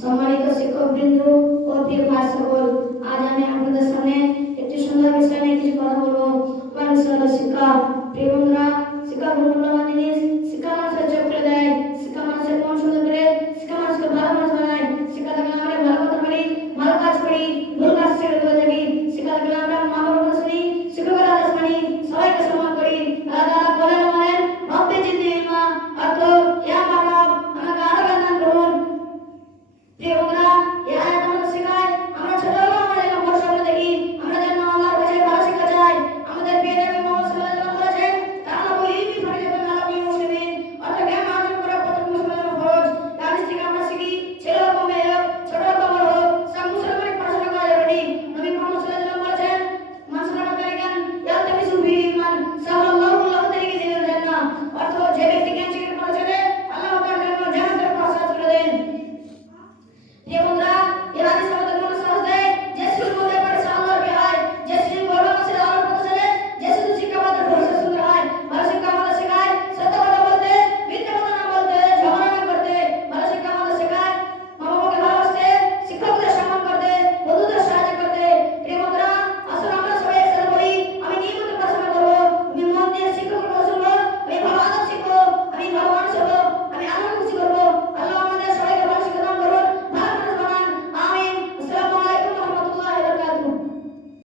সম্মানিত শিক্ষকবৃন্দ ও প্রিয় ভাই সকল, আজ আমি আপনাদের সামনে একটি সুন্দর বিষয় নিয়ে কিছু কথা বলবো। আমার বিষয় হলো শিক্ষা। প্রিয় বন্ধুরা, শিক্ষা খুব মূল্যবান জিনিস। শিক্ষা মানুষের চোখ খুলে দেয়, শিক্ষা